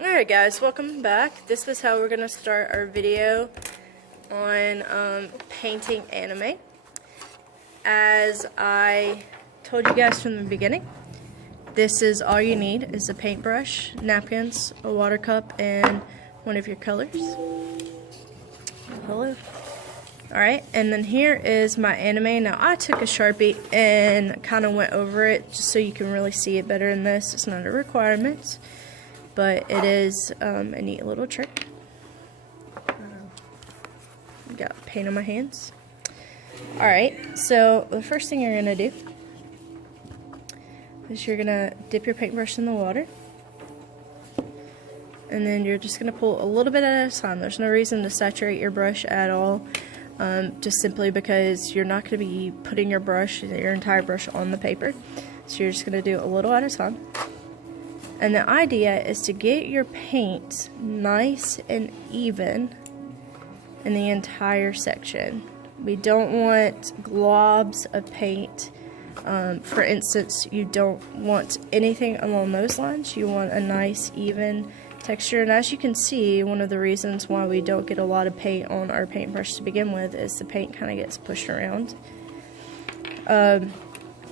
Alright guys, welcome back. This is how we're going to start our video on painting anime. As I told you guys from the beginning, this is all you need is a paintbrush, napkins, a water cup, and one of your colors. Hello. Alright, and then here is my anime. Now I took a Sharpie and kind of went over it just so you can really see it better in this. It's not a requirement, but it is a neat little trick. Got paint on my hands. Alright, so the first thing you're going to do is you're going to dip your paintbrush in the water. And then you're just going to pull a little bit at a time. There's no reason to saturate your brush at all. Just simply because you're not going to be putting your entire brush on the paper. So you're just going to do a little at a time. And the idea is to get your paint nice and even in the entire section. We don't want globs of paint. For instance, you don't want anything along those lines. You want a nice, even texture. And as you can see, one of the reasons why we don't get a lot of paint on our paintbrush to begin with is the paint kind of gets pushed around.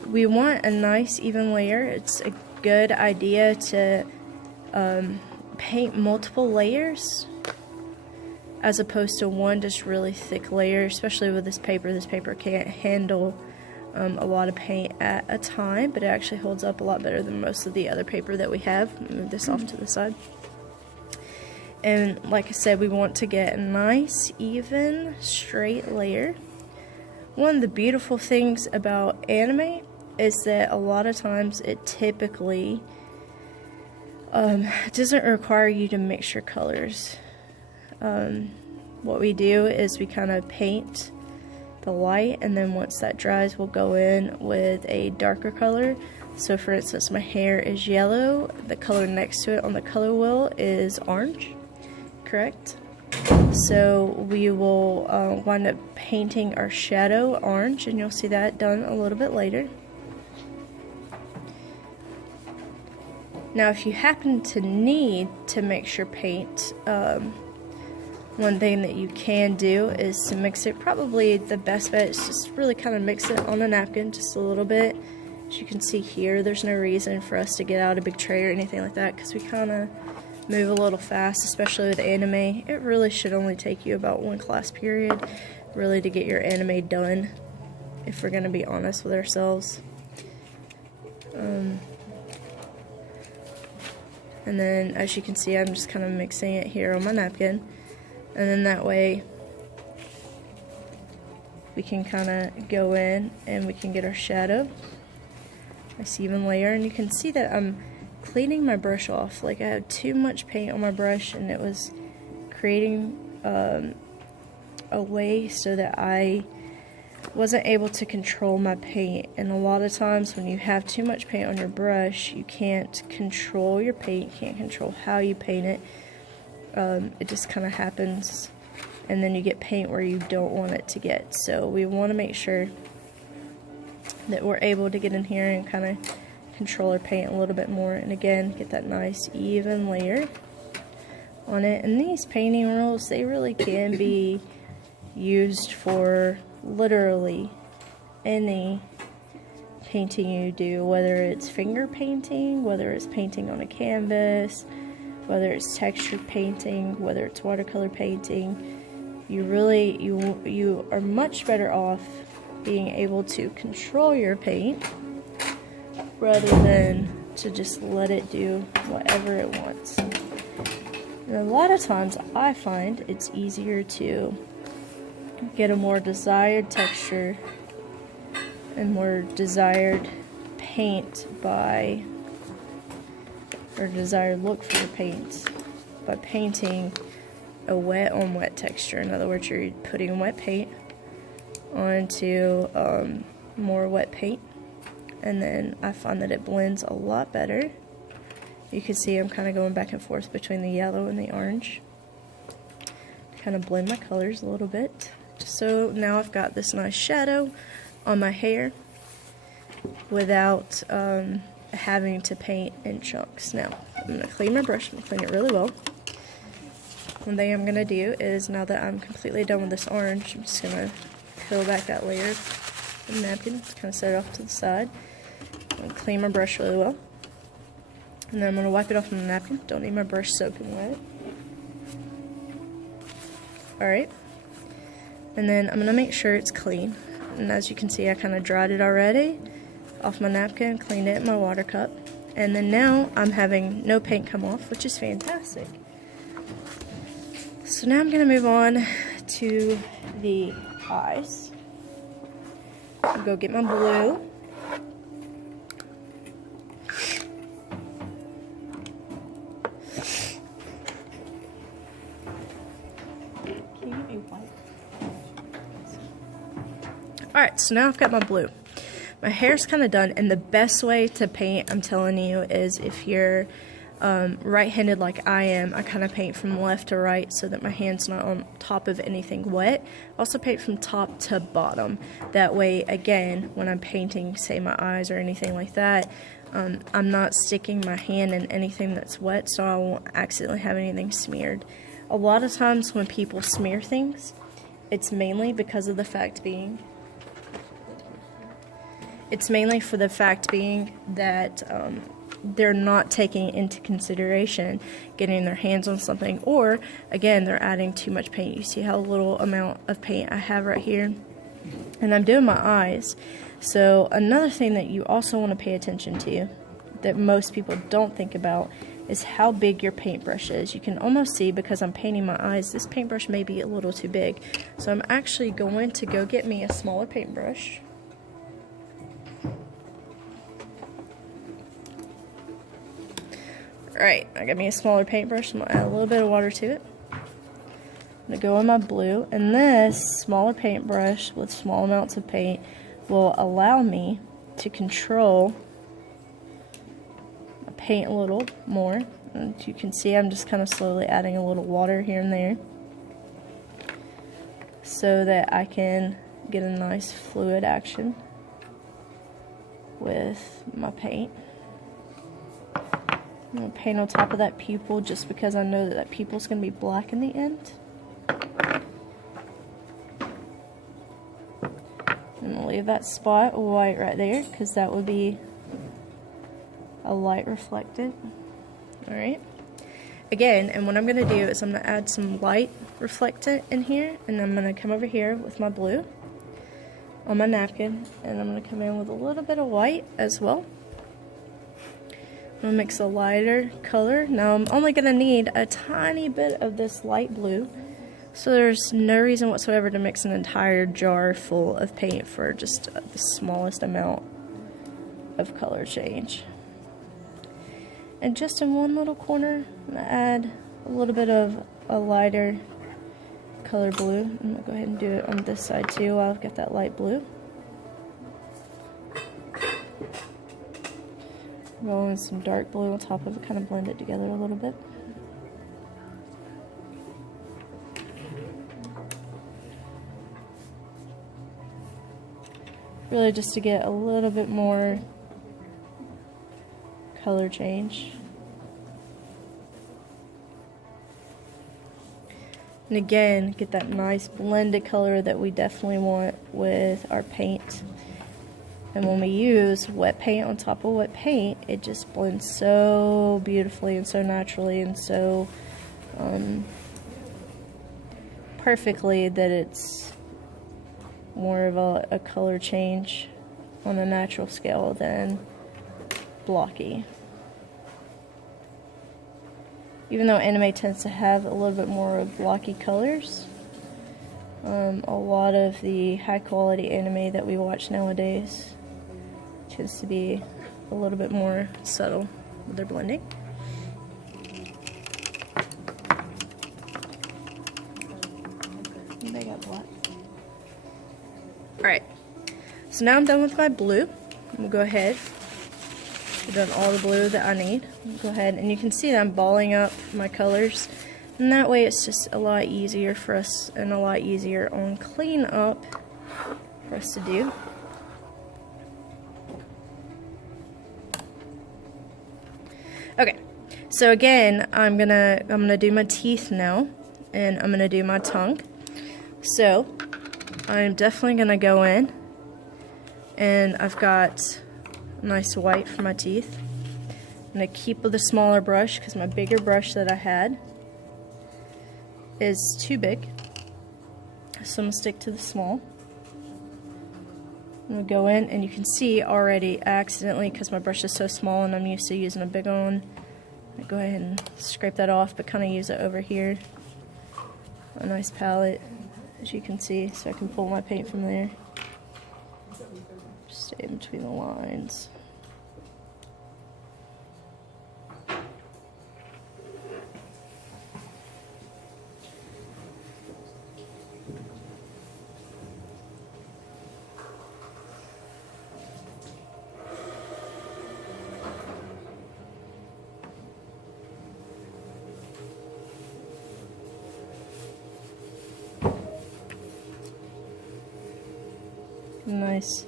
We want a nice, even layer. It's a good idea to paint multiple layers as opposed to one just really thick layer, especially with this paper. This paper can't handle a lot of paint at a time, but it actually holds up a lot better than most of the other paper that we have. Move this off to the side. And like I said, we want to get a nice, even, straight layer. One of the beautiful things about anime is that a lot of times it typically doesn't require you to mix your colors. What we do is we kind of paint the light, and then once that dries, we'll go in with a darker color. So for instance, my hair is yellow, the color next to it on the color wheel is orange, correct? So we will wind up painting our shadow orange, and you'll see that done a little bit later. Now if you happen to need to mix your paint, one thing that you can do is to mix it. Probably the best bet is just really kind of mix it on a napkin just a little bit. As you can see here, there's no reason for us to get out a big tray or anything like that because we kind of move a little fast, especially with anime. It really should only take you about one class period really to get your anime done, if we're going to be honest with ourselves. And then as you can see, I'm just kind of mixing it here on my napkin. And then that way we can kind of go in and we can get our shadow. Nice even layer, and you can see that I'm cleaning my brush off. Like I had too much paint on my brush and it was creating a way so that I wasn't able to control my paint. And a lot of times when you have too much paint on your brush, you can't control your paint, can't control how you paint it. It just kind of happens, and then you get paint where you don't want it to get. So we want to make sure that we're able to get in here and kind of control our paint a little bit more, and again get that nice even layer on it. And these painting rules, they really can be used for literally any painting you do, whether it's finger painting, whether it's painting on a canvas, whether it's textured painting, whether it's watercolor painting. You are much better off being able to control your paint rather than to just let it do whatever it wants. And a lot of times I find it's easier to get a more desired texture and more desired paint by, or desired look for your paints, by painting a wet on wet texture. In other words, you're putting wet paint onto more wet paint, and then I find that it blends a lot better. You can see I'm kind of going back and forth between the yellow and the orange. Kind of blend my colors a little bit. So now I've got this nice shadow on my hair without having to paint in chunks. Now, I'm going to clean my brush. I'm going to clean it really well. One thing I'm going to do is, now that I'm completely done with this orange, I'm just going to peel back that layer of the napkin, just kind of set it off to the side. I'm going to clean my brush really well. And then I'm going to wipe it off on the napkin. Don't need my brush soaking wet. Alright. And then I'm going to make sure it's clean. And as you can see, I kind of dried it already off my napkin, cleaned it in my water cup. And then now I'm having no paint come off, which is fantastic. So now I'm going to move on to the eyes. I'll go get my blue. Alright, so now I've got my blue. My hair's kind of done, and the best way to paint, I'm telling you, is if you're right-handed like I am, I kind of paint from left to right so that my hand's not on top of anything wet. I also paint from top to bottom. That way, again, when I'm painting, say, my eyes or anything like that, I'm not sticking my hand in anything that's wet, so I won't accidentally have anything smeared. A lot of times when people smear things, it's mainly because of the fact being... It's mainly for the fact being that they're not taking into consideration getting their hands on something, or again, they're adding too much paint. You see how little amount of paint I have right here? And I'm doing my eyes. So another thing that you also want to pay attention to that most people don't think about is how big your paintbrush is. You can almost see, because I'm painting my eyes, this paintbrush may be a little too big. So I'm actually going to go get me a smaller paintbrush. Alright, I got me a smaller paintbrush. I'm going to add a little bit of water to it. I'm going to go in my blue, and this smaller paintbrush with small amounts of paint will allow me to control my paint a little more. And you can see I'm just kind of slowly adding a little water here and there so that I can get a nice fluid action with my paint. I'm going to paint on top of that pupil just because I know that that pupil's going to be black in the end. I'm going to leave that spot white right there because that would be a light reflected. Alright. Again, and what I'm going to do is I'm going to add some light reflectant in here, and I'm going to come over here with my blue on my napkin, and I'm going to come in with a little bit of white as well. I'm going to mix a lighter color. Now I'm only going to need a tiny bit of this light blue, so there's no reason whatsoever to mix an entire jar full of paint for just the smallest amount of color change. And just in one little corner, I'm going to add a little bit of a lighter color blue. I'm going to go ahead and do it on this side too while I've got that light blue. Roll in some dark blue on top of it, kind of blend it together a little bit. Really just to get a little bit more color change. And again, get that nice blended color that we definitely want with our paint. And when we use wet paint on top of wet paint, it just blends so beautifully and so naturally and so perfectly that it's more of a color change on a natural scale than blocky. Even though anime tends to have a little bit more of blocky colors, a lot of the high quality anime that we watch nowadays tends to be a little bit more subtle with their blending. They got black. Alright, so now I'm done with my blue. I'm going to go ahead. I've done all the blue that I need. Go ahead, and you can see that I'm balling up my colors, and that way it's just a lot easier for us and a lot easier on clean up for us to do. Okay, so again, I'm gonna do my teeth now, and I'm gonna do my tongue. So I'm definitely gonna go in, and I've got a nice white for my teeth. I'm gonna keep with the smaller brush because my bigger brush that I had is too big. So I'm gonna stick to the small. I'm gonna go in, and you can see already accidentally, because my brush is so small and I'm used to using a big one, I go ahead and scrape that off, but kind of use it over here. A nice palette, as you can see, so I can pull my paint from there. Just stay in between the lines. Nice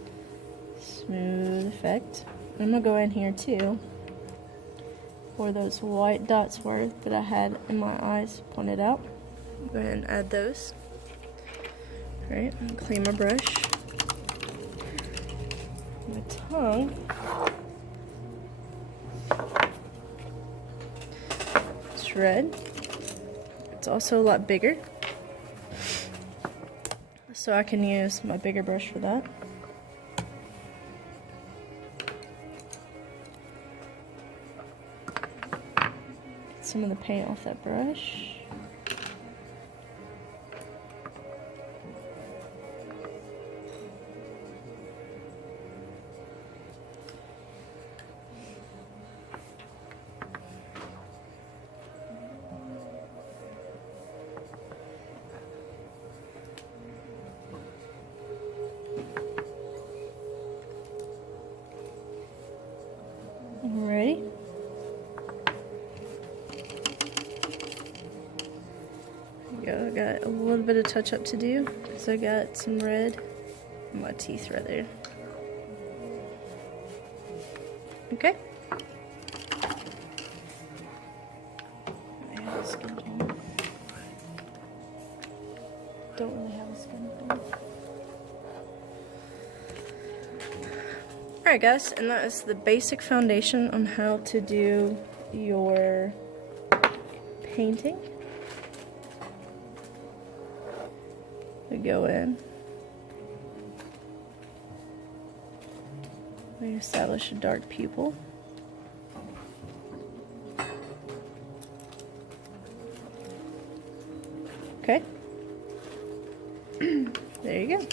smooth effect. I'm gonna go in here too where those white dots were that I had in my eyes pointed out. Go ahead and add those. Alright, clean my brush. My tongue. It's red. It's also a lot bigger, so I can use my bigger brush for that. Get some of the paint off that brush. Ready? There we go. I got a little bit of touch up to do because I got some red in my teeth right there. Okay. I have a skin tone. Don't really have a skin tone. Alright guys, and that is the basic foundation on how to do your painting. We go in. We establish a dark pupil. Okay. There you go.